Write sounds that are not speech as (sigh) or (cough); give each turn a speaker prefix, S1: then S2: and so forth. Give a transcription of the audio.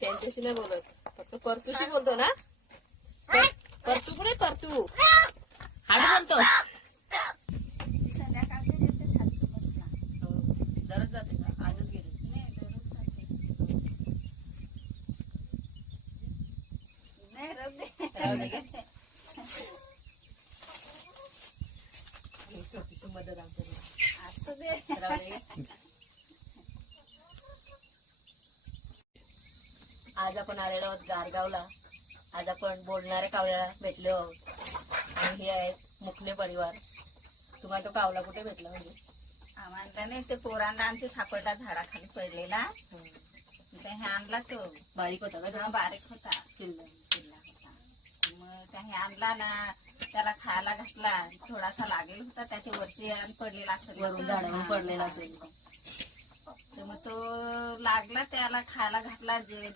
S1: त्यांच्याशी नाही बोलत. फक्त परतूशी बोलतो ना? पर- परतू कुठे परतू? हाड म्हणतो. जरच जाते का? आजच गेली. (laughs) छोटीशी मदत आमच्या
S2: असू दे
S1: राहू दे का? आज आपण आलेलो आहोत गारगावला. आज आपण बोलणाऱ्या कावळ्याला भेटलो आहोत. आणि हे आहेत मुखले परिवार. तुम्हाला तो कावला कुठे भेटला म्हणजे?
S2: आम्हाला नाही ते पोरांना आमच्या सापडला झाडाखाली पडलेला. ते हे आणला तो.
S1: बारीक होता का
S2: हा
S1: तो?
S2: बारीक होता.
S1: पिल्लं.
S2: किल्ला होता. मग त्याने आणला ना त्याला खायला घातला. थोडासा लागेल होता त्याच्या वरची पडलेला असेल
S1: वरून
S2: हा,
S1: पडलेला असेल.
S2: तर मग तो लागला त्याला खायला घातला जे